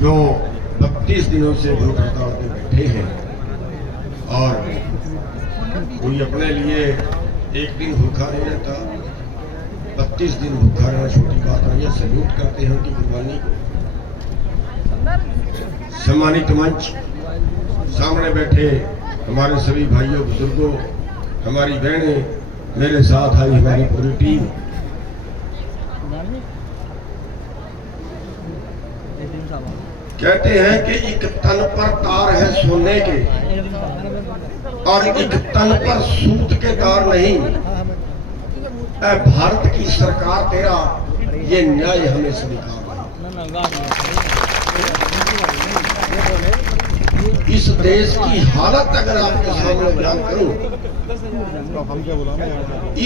जो 32 दिनों से भूख हड़ताल पे बैठे हैं और कोई अपने लिए एक दिन भूखा नहीं रहता, 32 दिन भूखा रहना छोटी बात नहीं है। सल्यूट करते हैं उनकी कुर्बानी को। सम्मानित मंच, सामने बैठे हमारे सभी भाइयों बुजुर्गों, हमारी बहनें, मेरे साथ आई हमारी पूरी टीम, कहते हैं कि एक तन पर तार है सोने के और एक तन पर सूत के तार नहीं। ऐ भारत की सरकार तेरा ये न्याय हमें स्वीकार है। इस देश की हालत अगर आपके सामने बयान करूं,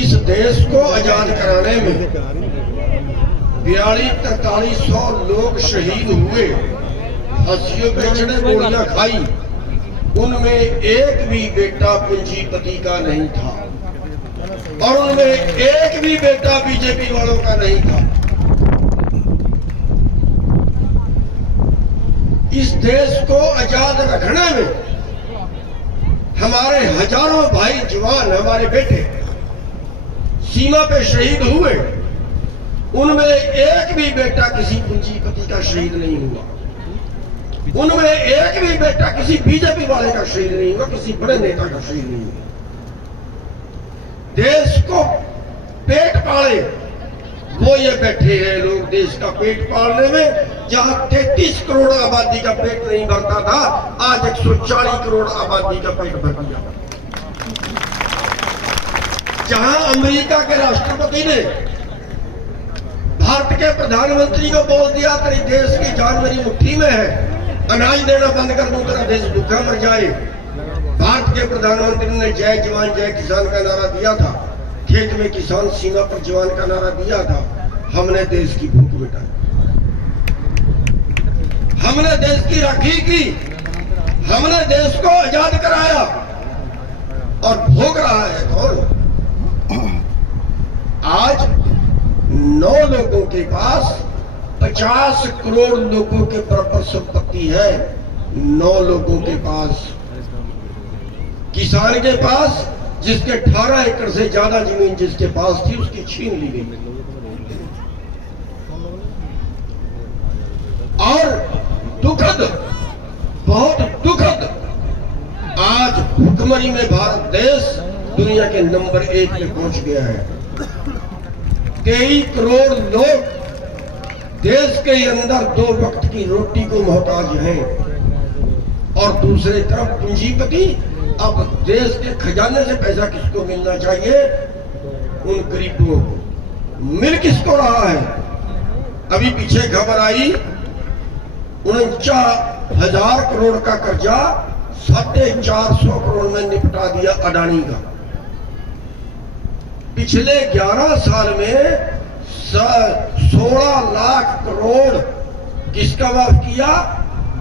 इस देश को आजाद कराने में 42-4300 लोग शहीद हुए, फांसियों पे चढ़े, गोलियां खाई, उनमें एक भी बेटा पूंजीपति का नहीं था और उनमें एक भी बेटा बीजेपी वालों का नहीं था। इस देश को आजाद रखने में हमारे हजारों भाई जवान, हमारे बेटे सीमा पे शहीद हुए, उनमें एक भी बेटा किसी पूंजीपति का शहीद नहीं हुआ, उनमें एक भी बेटा किसी बीजेपी वाले का शहीद नहीं हुआ, किसी बड़े नेता का शहीद नहीं हुआ। देश को पेट पाले वो ये बैठे हैं लोग, देश का पेट पालने में जहां 33 करोड़ आबादी का पेट नहीं भरता था, आज 140 करोड़ आबादी का पेट भर दिया। जहां अमेरिका के राष्ट्रपति ने भारत के प्रधानमंत्री को बोल दिया तेरी देश की जान मेरी मुट्ठी में है, अनाज देना बंद कर दूं तेरा देश भूखा मर जाए, भारत के प्रधानमंत्री ने जय जवान जय किसान का नारा दिया था, खेत में किसान सीमा पर जवान का नारा दिया था। हमने देश की भूख मिटाई, हमने देश की राखी की, हमने देश को आजाद कराया और भोग रहा है कौन? आज 9 लोगों के पास 50 करोड़ लोगों के बराबर संपत्ति है। 9 लोगों के पास, किसान के पास जिसके 18 एकड़ से ज्यादा जमीन जिसके पास थी उसकी छीन ली गई। और दुखद, बहुत दुखद, आज भुखमरी में भारत देश दुनिया के नंबर 1 पे पहुंच गया है। 23 करोड़ लोग देश के अंदर 2 वक्त की रोटी को मोहताज हैं और दूसरी तरफ पूंजीपति अब देश के खजाने से पैसा किसको मिलना चाहिए? उन गरीबों को। मिल किसको रहा है? अभी पीछे खबर आई 49,000 करोड़ का कर्जा 450 करोड़ में निपटा दिया अडानी का। पिछले 11 साल में 16 लाख करोड़ किसका माफ किया?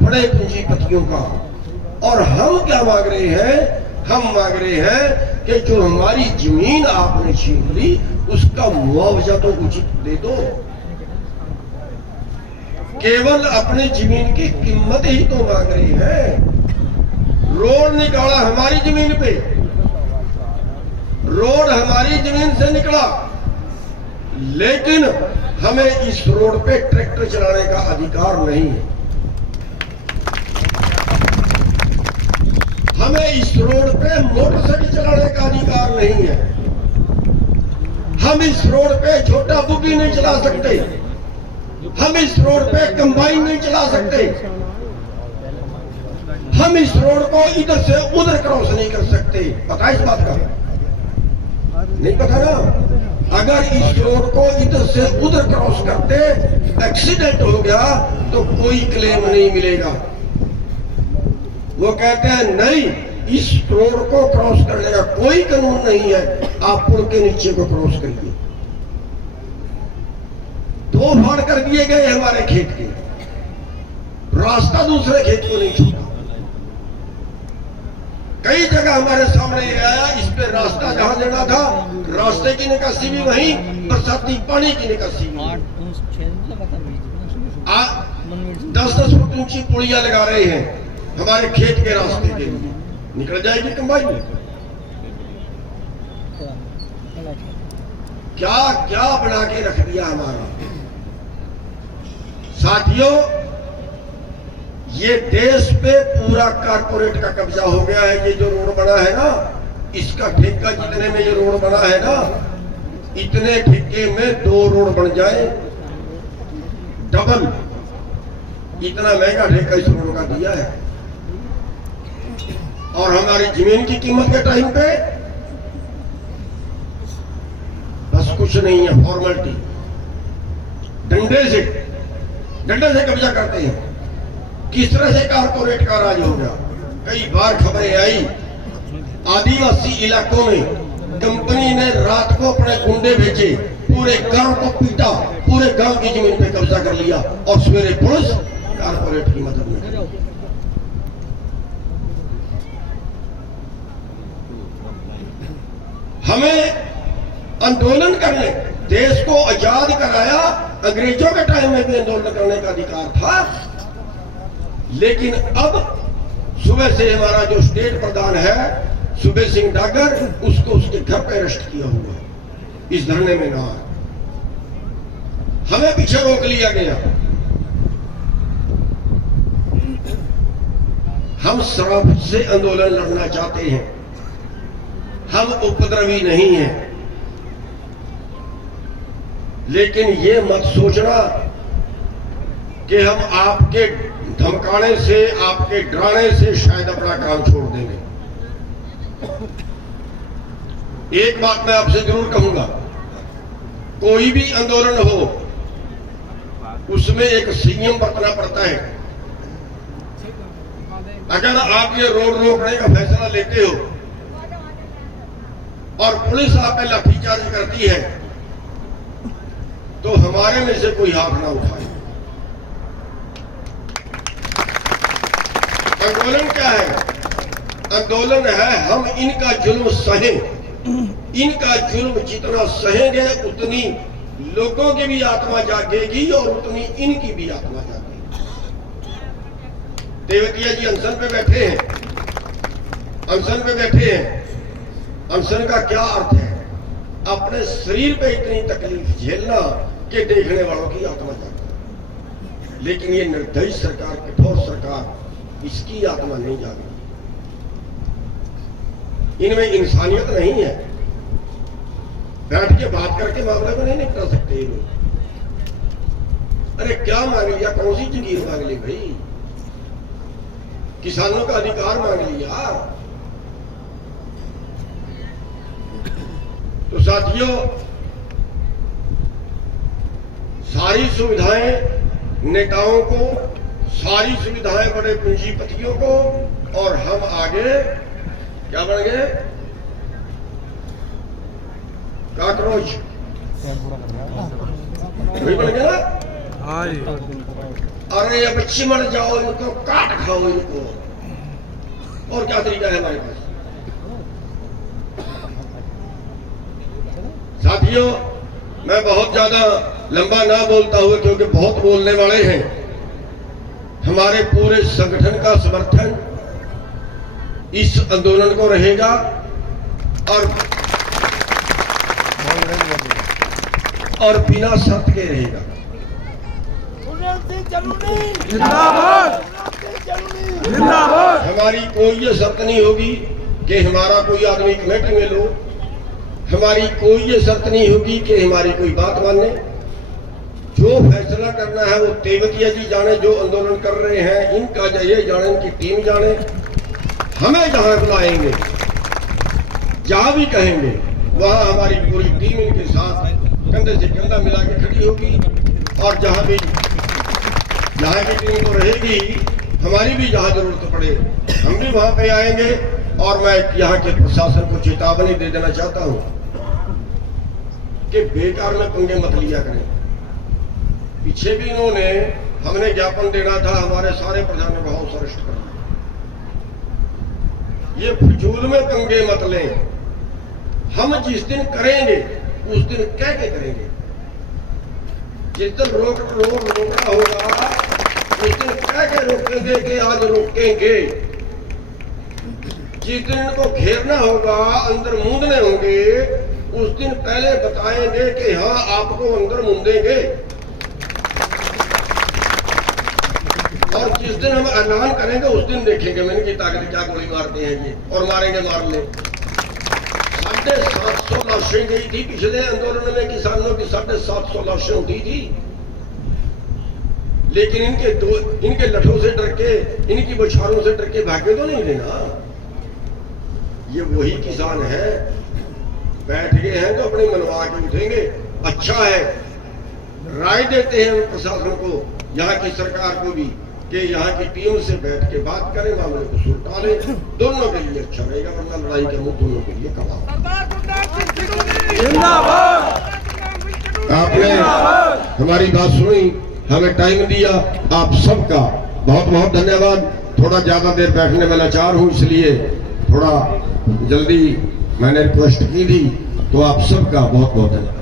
बड़े पूंजीपतियों का। और हम क्या मांग रहे हैं? हम मांग रहे हैं कि जो हमारी जमीन आपने छीन ली उसका मुआवजा तो उचित दे दो। केवल अपनी जमीन की कीमत ही तो मांग रहे हैं। रोड निकाला हमारी जमीन पे, रोड हमारी जमीन से निकला, लेकिन हमें इस रोड पे ट्रैक्टर चलाने का अधिकार नहीं है। हमें इस रोड पे मोटरसाइकिल चलाने का अधिकार नहीं है। हम इस रोड पे छोटा बुगी नहीं चला सकते, हम इस रोड पे कंबाइन नहीं चला सकते, हम इस रोड को इधर से उधर क्रॉस नहीं कर सकते। पता है इस बात का? नहीं पता ना? अगर इस रोड को इधर से उधर क्रॉस करते, एक्सीडेंट हो गया तो कोई क्लेम नहीं मिलेगा। वो कहते हैं नहीं, इस रोड को क्रॉस करने का कोई कानून नहीं है, आप पुल के नीचे को क्रॉस करिए। 2 फाड़ कर दिए गए हमारे खेत के, रास्ता दूसरे खेत को नहीं छूटा। कई जगह हमारे सामने ये आया, इस पे रास्ता जहां देना था रास्ते की निकासी भी वहीं, बरसाती पानी की निकासी 10-10 फुट फुट ऊंची पुड़ियां लगा रहे हैं हमारे खेत के रास्ते के लिए, निकल जाएगी कंबाइन में। क्या क्या बना के रख दिया हमारा। साथियों, ये देश पे पूरा कारपोरेट का कब्जा हो गया है। ये जो रोड बना है ना, इसका ठेका जितने में ये रोड बना है ना, इतने ठेके में 2 रोड बन जाए, डबल इतना महंगा ठेका इस रोड का दिया है। और हमारी जमीन की कीमत के टाइम पे बस कुछ नहीं है, फॉर्मेलिटी, डंडे से कब्जा करते हैं। किस तरह से कारपोरेट का राज हो गया। कई बार खबरें आई, आदिवासी इलाकों में कंपनी ने रात को अपने गुंडे भेजे, पूरे गांव को पीटा, पूरे गांव की जमीन पे कब्जा कर लिया, और सवेरे पुलिस कारपोरेट की मदद में करी। हमें आंदोलन करने, देश को आजाद कराया, अंग्रेजों के टाइम में भी आंदोलन करने का अधिकार था। लेकिन अब सुबह से हमारा जो स्टेट प्रधान है सुबह सिंह डागर, उसको उसके घर पे अरेस्ट किया हुआ है इस धरने में ना। हमें पीछे रोक लिया गया। हम शराब से आंदोलन लड़ना चाहते हैं, हम उपद्रवी नहीं हैं। लेकिन ये मत सोचना कि हम आपके धमकाने से, आपके डराने से शायद अपना काम छोड़ देंगे। एक बात मैं आपसे जरूर कहूंगा, कोई भी आंदोलन हो उसमें एक संयम बरतना पड़ता है। अगर आप ये रोड रोकने का फैसला लेते हो और पुलिस आप पे लाठीचार्ज करती है, तो हमारे में से कोई हाथ ना उठाए। आंदोलन क्या है? आंदोलन है हम इनका जुल्म सहें। इनका जुल्म जितना सहेंगे उतनी लोगों की भी आत्मा जागेगी और उतनी इनकी भी आत्मा जागेगी। तेवतिया जी अनशन पे बैठे हैं, अनशन पे बैठे हैं। अनशन का क्या अर्थ है? अपने शरीर पे इतनी तकलीफ झेलना कि देखने वालों की आत्मा जागे। लेकिन ये निर्दयी सरकार, कठोर सरकार, इसकी आत्मा नहीं जागी। इनमें इंसानियत नहीं है। बैठ के बात करके मामले को नहीं निपटा सकते ये लोग। अरे क्या मांग लिया? कौन सी जगीर मांग ली भाई? किसानों का अधिकार मांग लिया। तो साथियों, सारी सुविधाएं नेताओं को, सारी सुविधाएं बड़े पूंजीपतियों को, और हम आगे क्या बन गए? काकरोच वही बन गया ना। अरे अब चिमड़ जाओ इनको, काट खाओ इनको, और क्या तरीका है हमारे पास? साथियों, मैं बहुत ज्यादा लंबा ना बोलता हुआ, क्योंकि बहुत बोलने वाले हैं। हमारे पूरे संगठन का समर्थन इस आंदोलन को रहेगा, और बिना शर्त के रहेगा। हमारी कोई ये शर्त नहीं होगी कि हमारा कोई आदमी कमेटी में लो, हमारी कोई ये शर्त नहीं होगी कि हमारी कोई बात माने। जो फैसला करना है वो तेवतिया जी जाने, जो आंदोलन कर रहे हैं इनका ये जाने, इनकी टीम जाने। हमें जहां बुलाएंगे, जहां भी कहेंगे, वहां हमारी पूरी टीम इनके साथ कंधे से कंधा मिला के खड़ी होगी। और जहां की टीम तो रहेगी, हमारी भी जहां जरूरत पड़े हम भी वहां पे आएंगे। और मैं यहाँ के प्रशासन को चेतावनी दे देना चाहता हूं कि बेकार में पंगे मत लिया करें। पीछे भी इन्होंने, हमने ज्ञापन देना था, हमारे सारे प्रधानों को हाउस अरेस्ट करना। ये फिजूल में पंगे मत लें। हम जिस दिन करेंगे उस दिन कह के करेंगे। जिस दिन रोकना होगा उस दिन कह के रोकेंगे कि आज रोकेंगे। जिस दिन इनको घेरना होगा, अंदर मूंदने होंगे, उस दिन पहले बताएंगे कि हाँ आपको अंदर मूंदेंगे। और जिस दिन हम ऐलान करेंगे उस दिन देखेंगे मैंने की ताकत क्या गोली मारते हैं ये, और मारेंगे मार ले। 750 लाशें गई थी पिछले आंदोलन में, किसानों की 750 लाशें उठी थी, लेकिन इनके लठों से डर के, इनकी बौछारों से डर के भागे तो नहीं देना। ये वही किसान है, बैठ गए हैं तो अपने मनवा के उठेंगे। अच्छा है, राय देते हैं प्रशासन को, यहाँ की सरकार को भी, कि यहाँ की टीम से बैठ के बात करें, मामले को सुलटा लें, दोनों के लिए अच्छा रहेगा, वरना लड़ाई का मुंह दोनों के लिए कमाओ। आपने हमारी बात सुनी, हमें टाइम दिया, आप सबका बहुत बहुत धन्यवाद। थोड़ा ज्यादा देर बैठने में लाचार हूँ, इसलिए थोड़ा जल्दी मैंने रिक्वेस्ट की थी, तो आप सबका बहुत बहुत धन्यवाद।